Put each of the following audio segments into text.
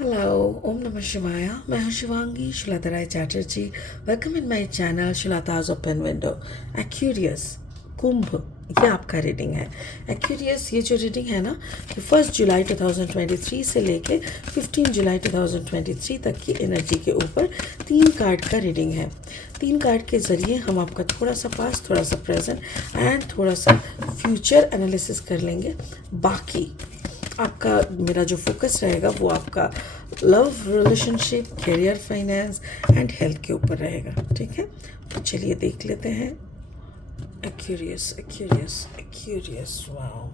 Hello, Om Namah Shivaya. मैं हूँ Shivangi Shilata Rai Chatterjee. Welcome in my channel Shilata's open window. Aquarius Kumbh, ये आपका रीडिंग है. एक्यूरियस ये जो रीडिंग है ना, ये 1 जुलाई 2023 से लेके 15 जुलाई 2023 तक की एनर्जी के ऊपर 3 कार्ड का रीडिंग है. 3 कार्ड के ज़रिए हम आपका थोड़ा सा पास्ट, थोड़ा सा प्रेजेंट एंड थोड़ा सा फ्यूचर एनालिसिस कर लेंगे. बाकी आपका मेरा जो फोकस रहेगा वो आपका love, relationship, career, finance and health के ऊपर रहेगा. ठीक है, तो चलिए देख लेते हैं. Aquarius Aquarius Aquarius wow.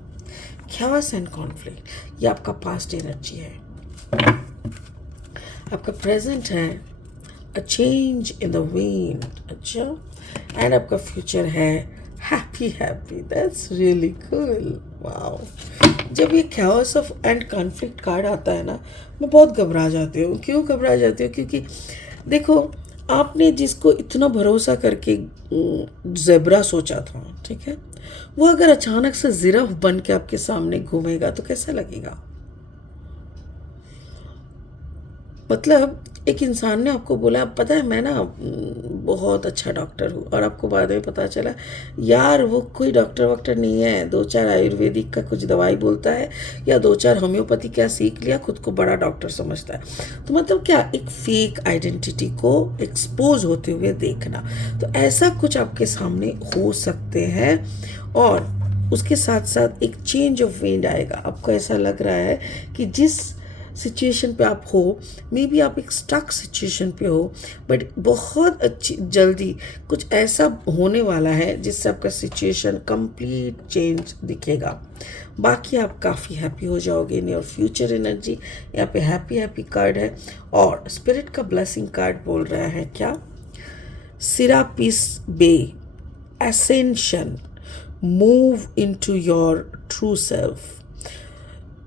chaos and conflict, ये आपका पास्ट एनर्जी है. आपका प्रेजेंट है a change in the wind. अच्छा, एंड आपका फ्यूचर है happy happy. That's really cool. Wow. जब ये chaos of and conflict card आता है ना, मैं बहुत घबरा जाती हूँ. क्यों घबरा जाती हूँ? क्योंकि देखो, आपने जिसको इतना भरोसा करके ज़ेब्रा सोचा था, ठीक है, वो अगर अचानक से जिराफ बन के आपके सामने घूमेगा तो कैसा लगेगा? मतलब एक इंसान ने आपको बोला, पता है मैं ना बहुत अच्छा डॉक्टर हूँ, और आपको बाद में पता चला यार वो कोई डॉक्टर वॉक्टर नहीं है, 2-4 आयुर्वेदिक का कुछ दवाई बोलता है या 2-4 होम्योपैथी क्या सीख लिया, खुद को बड़ा डॉक्टर समझता है. तो मतलब क्या, एक फेक आइडेंटिटी को एक्सपोज होते हुए देखना. तो ऐसा कुछ आपके सामने हो सकते हैं. और उसके साथ साथ एक चेंज ऑफ विंड आएगा. आपको ऐसा लग रहा है कि जिस सिचुएशन पे आप हो, मे बी आप एक स्टक सिचुएशन पे हो, बट बहुत अच्छी जल्दी कुछ ऐसा होने वाला है जिससे आपका सिचुएशन कंप्लीट चेंज दिखेगा. बाकी आप काफ़ी हैप्पी हो जाओगे इन योर फ्यूचर एनर्जी. यहाँ पे हैप्पी हैप्पी कार्ड है, और स्पिरिट का ब्लेसिंग कार्ड बोल रहा है क्या, Serapis Bey, ascension, move into your true self,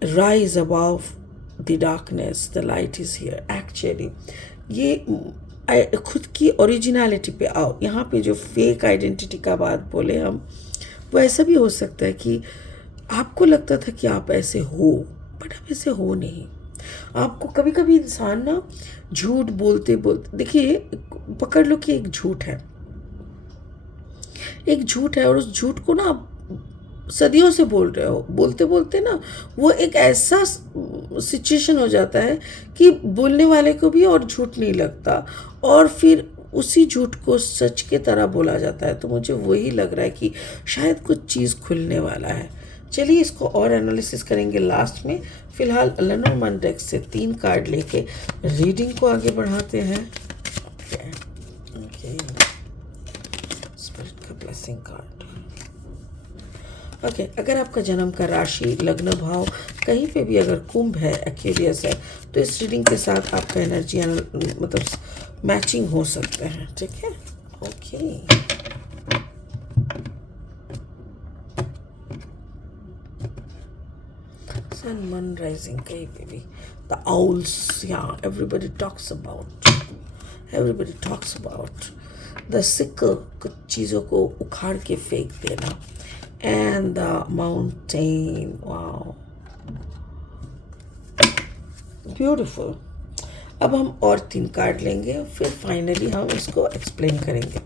rise above the darkness, the light is here. Actually ये खुद की ओरिजिनलिटी पे आओ. यहाँ पे जो फेक आइडेंटिटी का बात बोले हम, वो ऐसा भी हो सकता है कि आपको लगता था कि आप ऐसे हो, बट आप ऐसे हो नहीं. आपको कभी कभी इंसान ना झूठ बोलते बोलते, देखिए पकड़ लो कि एक झूठ है, एक झूठ है, और उस झूठ को ना आप सदियों से बोल रहे हो. बोलते बोलते ना वो एक ऐसा सिचुएशन हो जाता है कि बोलने वाले को भी और झूठ नहीं लगता, और फिर उसी झूठ को सच के तरह बोला जाता है. तो मुझे वही लग रहा है कि शायद कुछ चीज़ खुलने वाला है. चलिए इसको और एनालिसिस करेंगे लास्ट में. फिलहाल लेनोर्मैन डेक से 3 कार्ड लेके रीडिंग को आगे बढ़ाते हैं. ओके, स्पिरिट का ब्लेसिंग कार्ड. ओके, अगर आपका जन्म का राशि, लग्न भाव कहीं पे भी अगर कुंभ है, एक्वेरियस है, तो इस रीडिंग के साथ आपका एनर्जी मतलब मैचिंग हो सकते हैं. ठीक है, ओके. सन, मन, राइजिंग कहीं पे भी. द आउल्स, या everybody talks about the sickle, कुछ चीज़ों को उखाड़ के फेंक देना. And the mountain, wow, beautiful. अब हम और 3 कार्ड लेंगे, फिर फाइनली हम इसको एक्सप्लेन करेंगे.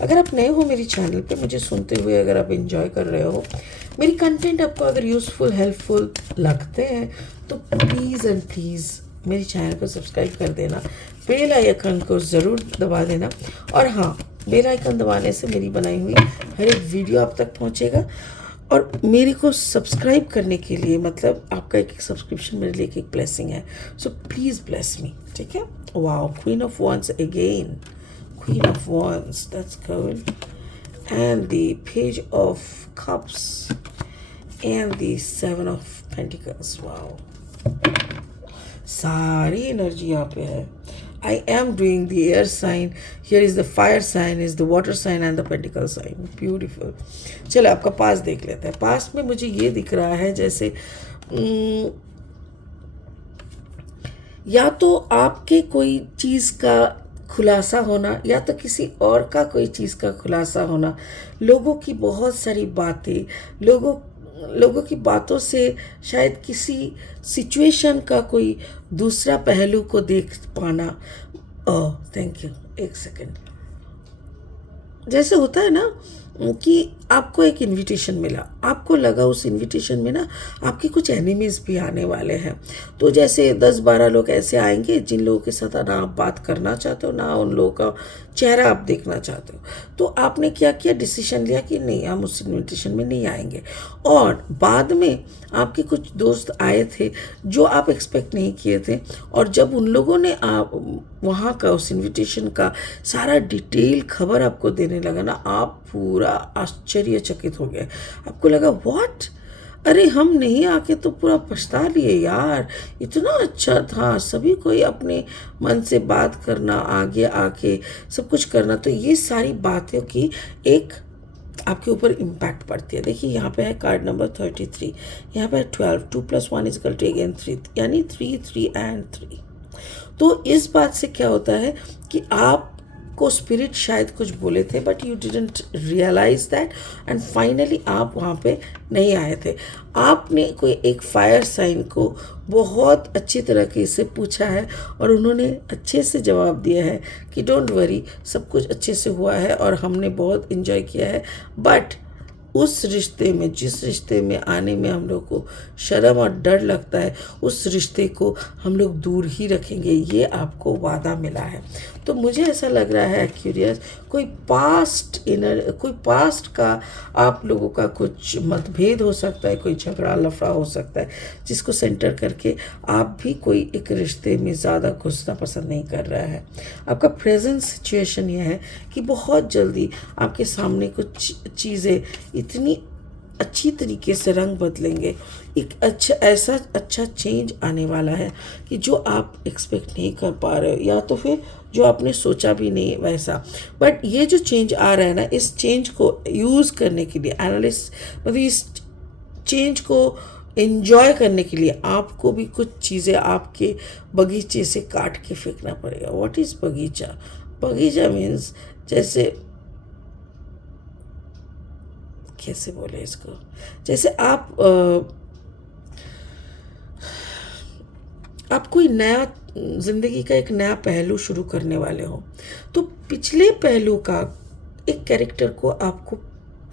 अगर आप नए हो मेरी चैनल पे, मुझे सुनते हुए अगर आप एंजॉय कर रहे हो, मेरी कंटेंट आपको अगर यूज़फुल, हेल्पफुल लगते हैं, तो प्लीज़ एंड प्लीज़ मेरी चैनल को सब्सक्राइब कर देना. बेल आइकन को ज़रूर दबा देना. और हाँ, बेल आइकन दबाने से मेरी बनाई हुई हर एक वीडियो आप तक पहुंचेगा. और मेरे को सब्सक्राइब करने के लिए, मतलब आपका एक सब्सक्रिप्शन मेरे लिए एक ब्लेसिंग है. So please bless me. ठीक है. Wow, queen of wands again, queen of wands, that's cool. And the page of cups and the 7 of pentacles. Wow, सारी एनर्जी यहाँ पे है. I am doing the air sign. Here is the fire sign, is the water sign and the pentacle sign. Beautiful. चलो आपका पास देख लेते हैं. पास में मुझे ये दिख रहा है जैसे या तो आपके कोई चीज़ का खुलासा होना, या तो किसी और का कोई चीज़ का खुलासा होना. लोगों की बहुत सारी बातें, लोगों लोगों की बातों से शायद किसी सिचुएशन का कोई दूसरा पहलू को देख पाना। ओह थैंक यू, एक सेकेंड। जैसे होता है ना कि आपको एक इनविटेशन मिला, आपको लगा उस इनविटेशन में ना आपके कुछ एनिमीज़ भी आने वाले हैं। तो जैसे 10-12 लोग ऐसे आएंगे जिन लोगों के साथ ना आप बात करना चाहते हो, ना उन लोगों का चेहरा आप देखना चाहते हो। तो आपने क्या किया, डिसीजन लिया कि नहीं, हम उस इनविटेशन में नहीं आएंगे। और बाद में आपके कुछ दोस्त आए थे जो आप एक्सपेक्ट नहीं किए थे, और जब उन लोगों ने आप वहाँ का उस इनविटेशन का सारा डिटेल खबर आपको देने लगा ना, आप पूरा आश्चर्यचकित हो गए। आपको लगा व्हाट, अरे हम नहीं आके तो पूरा पछता लिए यार, इतना अच्छा था। सभी कोई अपने मन से बात करना, आगे आके सब कुछ करना, तो ये सारी बातों की एक आपके ऊपर इम्पैक्ट पड़ती है। देखिए यहाँ पे है कार्ड नंबर 33, यहाँ पे है 12, 2 + 1 = अगेन 3, यानी 3, 3 and 3। तो इस बात से क्या होता है कि आप को स्पिरिट शायद कुछ बोले थे, but you didn't realise that, and finally आप वहाँ पे नहीं आए थे। आपने कोई एक फायर साइन को बहुत अच्छी तरीके से पूछा है, और उन्होंने अच्छे से जवाब दिया है कि डोंट वरी, सब कुछ अच्छे से हुआ है और हमने बहुत इन्जॉय किया है। बट उस रिश्ते में, जिस रिश्ते में आने में हम लोग को शर्म और डर लगता है, उस रिश्ते को हम लोग दूर ही रखेंगे, ये आपको वादा मिला है। तो मुझे ऐसा लग रहा है क्यूरियस, कोई पास्ट का आप लोगों का कुछ मतभेद हो सकता है, कोई झगड़ा लफड़ा हो सकता है, जिसको सेंटर करके आप भी कोई एक रिश्ते में ज़्यादा घुसना पसंद नहीं कर रहा है। आपका प्रेजेंट सिचुएशन यह है कि बहुत जल्दी आपके सामने कुछ चीज़ें इतनी अच्छी तरीके से रंग बदलेंगे, एक ऐसा अच्छा चेंज आने वाला है कि जो आप एक्सपेक्ट नहीं कर पा रहे हो, या तो फिर जो आपने सोचा भी नहीं वैसा। बट ये जो चेंज आ रहा है ना, इस चेंज को यूज़ करने के लिए, एनालिस्ट मतलब इस चेंज को एंजॉय करने के लिए आपको भी कुछ चीज़ें आपके बगीचे से काट के फेंकना पड़ेगा। व्हाट इज़ बगीचा? बगीचा मीन्स, जैसे कैसे बोले इसको, जैसे आप कोई नया ज़िंदगी का एक नया पहलू शुरू करने वाले हो, तो पिछले पहलू का एक कैरेक्टर को आपको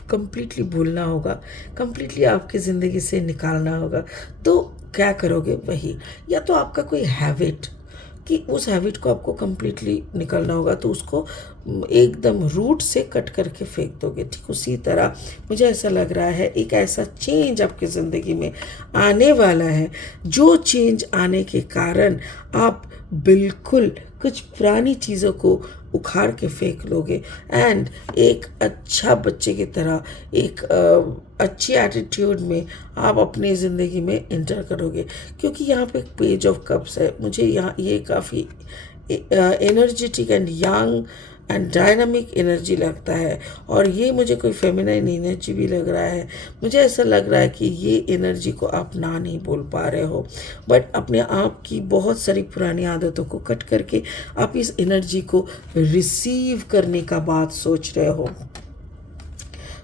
कंप्लीटली भूलना होगा, कंप्लीटली आपकी ज़िंदगी से निकालना होगा। तो क्या करोगे? वही, या तो आपका कोई हैबिट, कि उस हैबिट को आपको कंप्लीटली निकलना होगा, तो उसको एकदम रूट से कट करके फेंक दोगे। ठीक उसी तरह मुझे ऐसा लग रहा है एक ऐसा चेंज आपकी ज़िंदगी में आने वाला है, जो चेंज आने के कारण आप बिल्कुल कुछ पुरानी चीज़ों को उखाड़ के फेंक लोगे, एंड एक अच्छा बच्चे की तरह, एक अच्छी एटीट्यूड में आप अपनी ज़िंदगी में एंटर करोगे। क्योंकि यहाँ पे एक पेज ऑफ कप्स है, मुझे यहाँ ये काफ़ी energetic and young and dynamic energy लगता है, और ये मुझे कोई फेमिनाइन एनर्जी भी लग रहा है। मुझे ऐसा लग रहा है कि ये एनर्जी को आप ना नहीं बोल पा रहे हो, बट अपने आप की बहुत सारी पुरानी आदतों को कट करके आप इस एनर्जी को रिसीव करने का बात सोच रहे हो।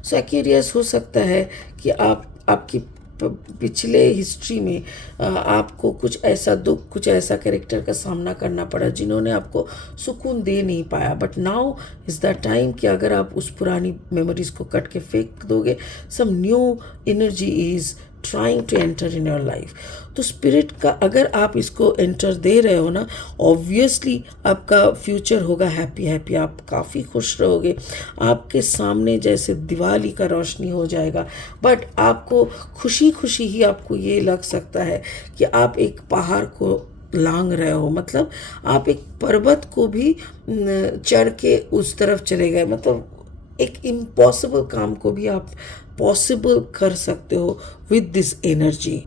सो क्यूरियस हो सकता है कि आपकी पिछले हिस्ट्री में आपको कुछ ऐसा दुख, कुछ ऐसा कैरेक्टर का सामना करना पड़ा जिन्होंने आपको सुकून दे नहीं पाया, but now is the time कि अगर आप उस पुरानी मेमोरीज को कट के फेंक दोगे, some new energy is trying to enter in your life. तो स्पिरिट का अगर आप इसको एंटर दे रहे हो ना, ऑब्वियसली आपका फ्यूचर होगा हैप्पी हैप्पी, आप काफ़ी खुश रहोगे, आपके सामने जैसे दिवाली का रोशनी हो जाएगा। बट आपको खुशी खुशी ही आपको ये लग सकता है कि आप एक पहाड़ को लांग रहे हो, मतलब आप एक पर्वत को भी चढ़ के उस तरफ चले गए, मतलब एक इम्पॉसिबल काम को भी आप पॉसिबल कर सकते हो विद दिस एनर्जी।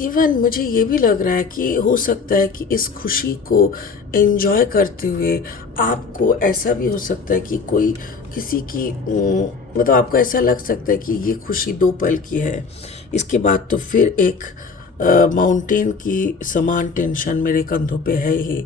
इवन मुझे ये भी लग रहा है कि हो सकता है कि इस खुशी को एंजॉय करते हुए आपको ऐसा भी हो सकता है कि कोई किसी की मतलब आपको ऐसा लग सकता है कि ये खुशी 2 पल की है, इसके बाद तो फिर एक माउंटेन की समान टेंशन मेरे कंधों पे है ही,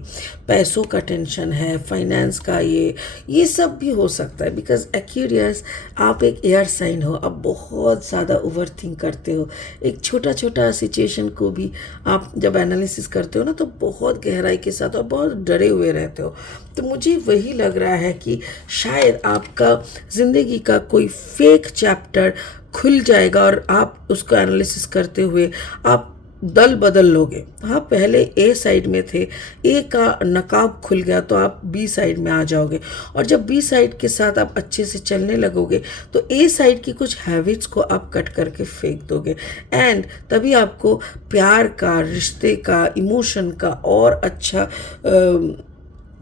पैसों का टेंशन है, फाइनेंस का, ये सब भी हो सकता है। बिकॉज एक्यूरियस, आप एक एयर साइन हो, आप बहुत ज़्यादा ओवर थिंक करते हो। एक छोटा छोटा सिचुएशन को भी आप जब एनालिसिस करते हो ना, तो बहुत गहराई के साथ और बहुत डरे हुए रहते हो। तो मुझे वही लग रहा है कि शायद आपका ज़िंदगी का कोई फेक चैप्टर खुल जाएगा और आप उसको एनालिसिस करते हुए आप दल बदल लोगे। हाँ, पहले ए साइड में थे, ए का नकाब खुल गया तो आप बी साइड में आ जाओगे, और जब बी साइड के साथ आप अच्छे से चलने लगोगे तो ए साइड की कुछ हैबिट्स को आप कट करके फेंक दोगे, एंड तभी आपको प्यार का, रिश्ते का, इमोशन का और अच्छा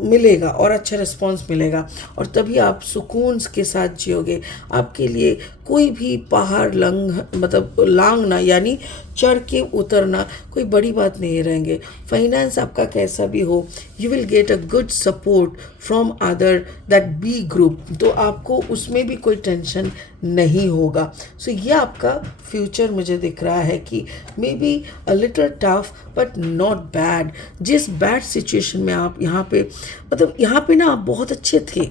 मिलेगा और अच्छा रिस्पॉन्स मिलेगा, और तभी आप सुकून के साथ जियोगे। आपके लिए कोई भी पहाड़ लांघना यानी चढ़ के उतरना कोई बड़ी बात नहीं रहेंगे। फाइनेंस आपका कैसा भी हो, you will get a good support from other that B group, तो आपको उसमें भी कोई टेंशन नहीं होगा। सो ये आपका फ्यूचर मुझे दिख रहा है कि may be a little tough but not bad. जिस बैड सिचुएशन में आप यहाँ पे ना आप बहुत अच्छे थे,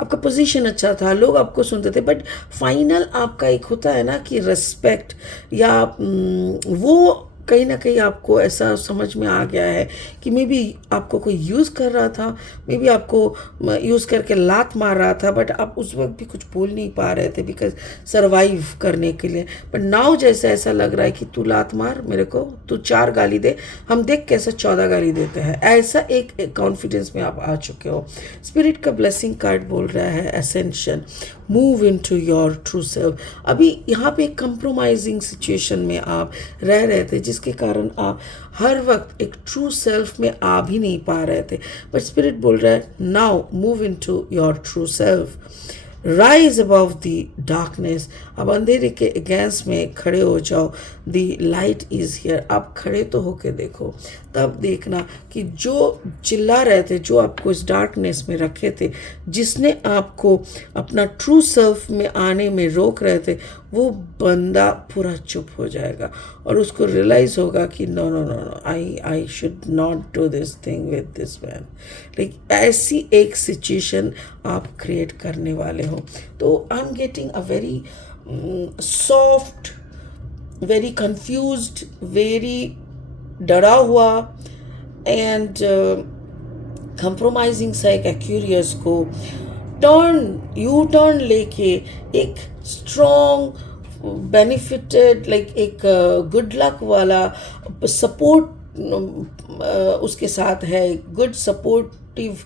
आपका पोजीशन अच्छा था, लोग आपको सुनते थे, बट फाइनल आपका एक होता है ना कि रिस्पेक्ट या वो कहीं ना कहीं आपको ऐसा समझ में आ गया है कि मे बी आपको कोई यूज़ कर रहा था, मे बी आपको यूज़ करके लात मार रहा था, बट आप उस वक्त भी कुछ बोल नहीं पा रहे थे बिकॉज सर्वाइव करने के लिए। बट नाउ जैसे ऐसा लग रहा है कि तू लात मार मेरे को, तू 4 गाली दे, हम देख कैसे 14 गाली देते हैं, ऐसा एक कॉन्फिडेंस में आप आ चुके हो। स्पिरिट का ब्लेसिंग कार्ड बोल रहा है ascension, move into your true self. अभी यहाँ पे एक कंप्रोमाइजिंग सिचुएशन में आप रह रहे थे जिसके कारण आप हर वक्त एक ट्रू सेल्फ में आ भी नहीं पा रहे थे, बट स्पिरिट बोल रहा है now move into your true self, rise above the darkness. अब अंधेरे के अगेंस्ट में खड़े हो जाओ, द लाइट इज़ हियर। आप खड़े तो होके देखो, तब देखना कि जो चिल्ला रहे थे, जो आपको इस डार्कनेस में रखे थे, जिसने आपको अपना ट्रू सेल्फ में आने में रोक रहे थे, वो बंदा पूरा चुप हो जाएगा और उसको रियलाइज़ होगा कि no no no no, I should not do this thing with this man. Like ऐसी एक सिचुएशन आप क्रिएट करने वाले हो। तो I am getting a very soft, very confused, very डरा हुआ एंड कंप्रोमाइजिंग सा एक एक्यूरियस को यू टर्न लेके एक स्ट्रॉन्ग बेनिफिटेड, लाइक एक गुड लक वाला सपोर्ट उसके साथ है, गुड सपोर्टिव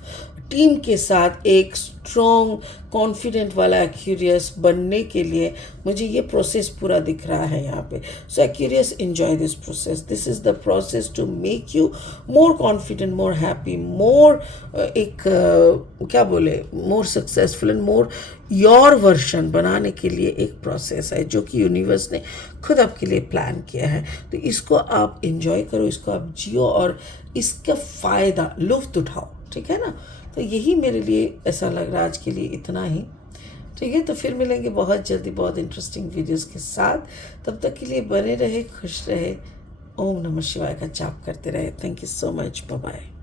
टीम के साथ एक स्ट्रॉन्ग कॉन्फिडेंट वाला एक्यूरियस बनने के लिए मुझे ये प्रोसेस पूरा दिख रहा है यहाँ पे। So Aquarius, enjoy this process, this is the process to make you more confident, more happy, more क्या बोले, more successful and more your version बनाने के लिए एक प्रोसेस है जो कि यूनिवर्स ने खुद आपके लिए प्लान किया है। तो इसको आप इंजॉय करो, इसको आप जियो और इसका फ़ायदा लुफ्त उठाओ, ठीक है ना। तो यही मेरे लिए ऐसा लग रहा है आज के लिए इतना ही, ठीक है। तो फिर मिलेंगे बहुत जल्दी बहुत इंटरेस्टिंग वीडियोस के साथ। तब तक के लिए बने रहे, खुश रहे, ओम नमः शिवाय का जाप करते रहे। Thank you so much, bye bye.